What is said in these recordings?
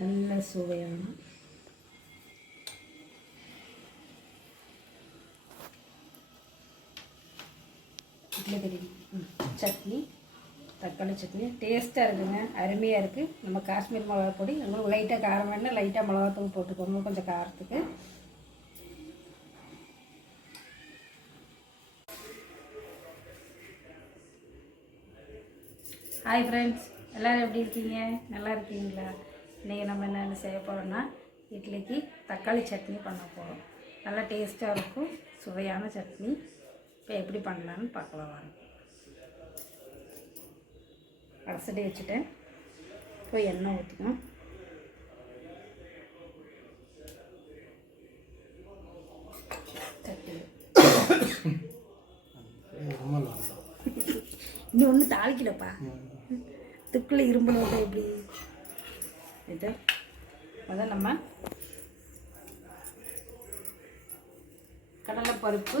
நல்ல சுவையான சட்னி, தக்காளி சட்னி டேஸ்ட்டாக இருக்குங்க, அருமையாக இருக்குது. நம்ம காஷ்மீர் மிளகா பொடி, உங்களுக்கு லைட்டாக காரம் வேணுன்னா லைட்டாக மிளகாத்தூள் போட்டுக்கோங்க கொஞ்சம் காரத்துக்கு. ஹாய் ஃப்ரெண்ட்ஸ், எல்லோரும் எப்படி இருக்கீங்க? நல்லா இருக்கீங்களா? இன்றைக்கி நம்ம என்ன செய்ய போகிறோம்னா இட்லிக்கு தக்காளி சட்னி பண்ண போகிறோம். நல்லா டேஸ்ட்டாக இருக்கும், சுவையான சட்னி. இப்போ எப்படி பண்ணலான்னு பார்க்கலாம் வாங்க. வசதி வச்சுட்டேன், இப்போ எண்ணெய் ஊற்றிக்கணும். சட்னி இன்னும் ஒன்றும் தாளிக்கலப்பா, துக்குள்ள இரும்பு நோட்டை எப்படி இது. அதான் நம்ம கடலைப்பருப்பு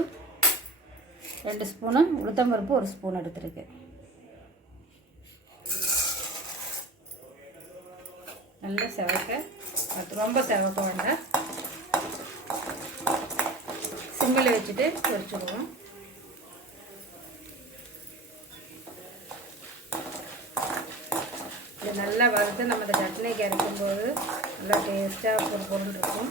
2 ஸ்பூனு, உளுத்தம்பருப்பு 1 ஸ்பூன் எடுத்துருக்கேன். நல்லா செவக்க, ரொம்ப செவக்க வேண்டாம், சிம்மில் வச்சுட்டு பொரிச்சுடுவோம். இது நல்லா வறுத்து நம்ம இந்த சட்னிக்கு இறக்கும்போது நல்லா டேஸ்ட்டாக ஒரு பொருள் இருக்கும்.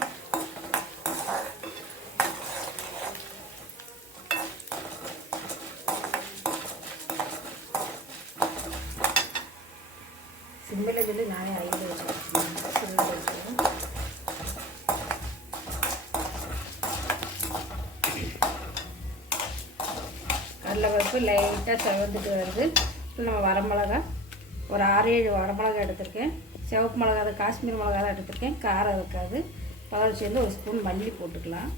சிம்மில் சொல்லி நானே 5 வச்சுருக்கேன். சிம்மில் வச்சுருக்கேன். கடலைப்பருப்பு லைட்டாக செவந்துட்டு வருது. நம்ம வரமிளகா ஒரு 6-7 வரமிளகா எடுத்திருக்கேன். சிவப்பு மிளகா, அது காஷ்மீர் மிளகா தான் எடுத்திருக்கேன், காரம் இருக்காது. அதோட சேர்ந்து 1 ஸ்பூன் மல்லி போட்டுக்கலாம்.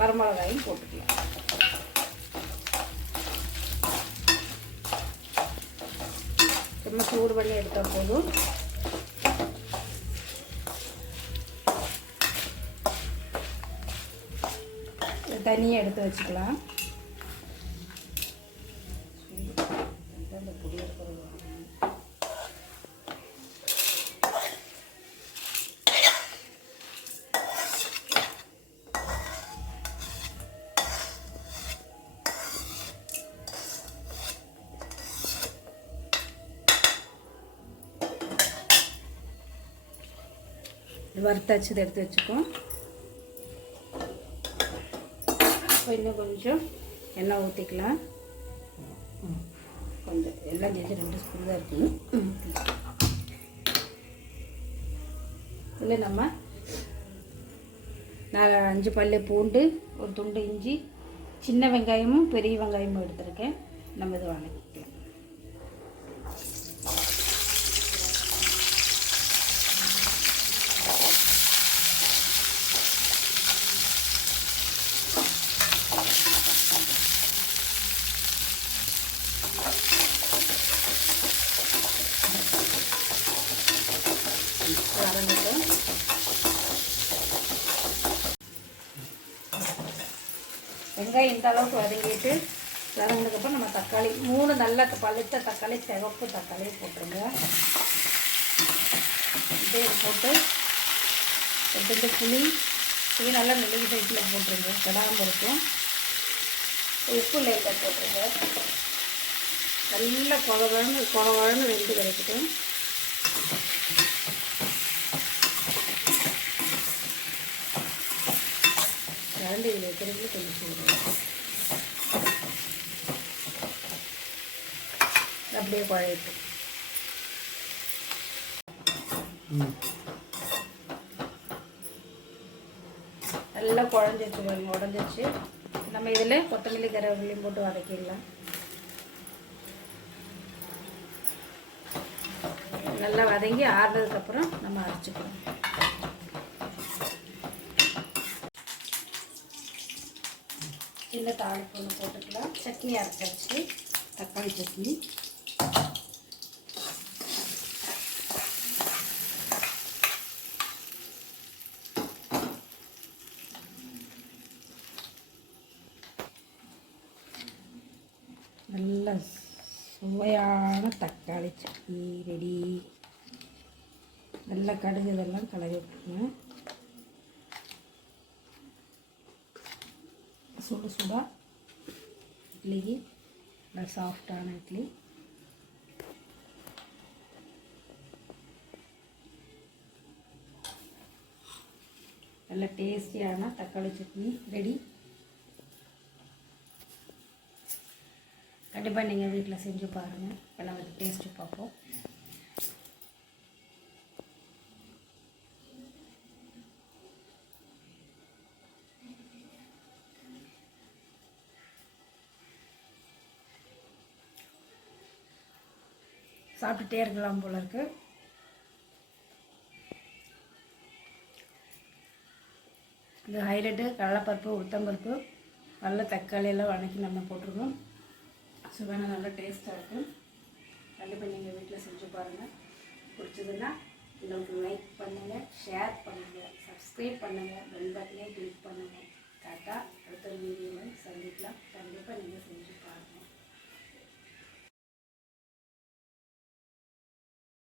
வரமிளகாயும் போட்டுக்கலாம். சும்மா சூடு பண்ணி எடுத்தால் போதும். தனியாக எடுத்து வச்சுக்கலாம். வறுத்தாச்சு எடுத்து வச்சுக்கோம். இன்னும் கொஞ்சம் எண்ணெய் ஊற்றிக்கலாம். கொஞ்சம் எல்லாம் சேர்த்து 2 ஸ்பூன் தான் இருக்குது. இல்லை நம்ம 4-5 பல்லு பூண்டு, ஒரு துண்டு இஞ்சி, சின்ன வெங்காயமும் பெரிய வெங்காயமும் எடுத்துருக்கேன். நம்ம இது வதக்கிக்கலாம். வெங்காயம் இந்த அளவுக்கு வதங்கிட்டு வதங்கினதுக்கப்புறம் நம்ம தக்காளி 3 நல்ல பழுத்த தக்காளி, சிவப்பு தக்காளியை போட்டுருங்க. இதே போட்டு எடுத்து புளி நல்லா நெல்லி சைஸில் போட்டுருங்க, கடாமல் இருக்கும். உப்பு லைட்டாக போட்டுருங்க. நல்லா குழவழன்னு வெந்து கிடைக்கட்டும். கரண்டி இதில் வைக்கிறதுல கொஞ்சம் சூடு அப்படியே குழையிட்டு நல்லா குழஞ்சிச்சு பாருங்க, உடஞ்சிச்சு. நம்ம இதில் கொத்தமல்லி கருவேப்பிலையும் போட்டு வதக்கிடலாம். நல்லா வதங்கி ஆறுனதுக்கப்புறம் நம்ம அரைச்சிக்கலாம். சின்ன தாளிப்பு ஒன்று போட்டுக்கலாம். சட்னி அரைச்சாச்சு, தக்காளி சட்னி. நல்ல சுவையாக சுவையான தக்காளி சட்னி ரெடி. நல்லா கடுகு இதெல்லாம் கலரி விட்டுருங்க. சுட சுட இட்லிக்கு நல்லா சாஃப்டான இட்லி. நல்ல டேஸ்டியான தக்காளி சட்னி ரெடி. கண்டிப்பாக நீங்கள் வீட்டில் செஞ்சு பாருங்கள். எல்லாம் வந்து டேஸ்ட்டு பார்ப்போம். சாப்பிட்டுட்டே இருக்கலாம் போல இருக்கு. இது ஹைலைட்டு கடலைப்பருப்பு, உளுத்தம்பருப்பு, நல்ல தக்காளி எல்லாம் வதக்கி நம்ம போட்டிருக்கோம். சுவையான நல்ல டேஸ்ட்டாக இருக்கும். கண்டிப்பாக நீங்கள் வீட்டில் செஞ்சு பாருங்கள். பிடிச்சதுன்னா உங்களுக்கு லைக் பண்ணுங்கள், ஷேர் பண்ணுங்கள், சப்ஸ்கிரைப் பண்ணுங்கள், பெல் பட்டனே கிளிக் பண்ணுங்கள்.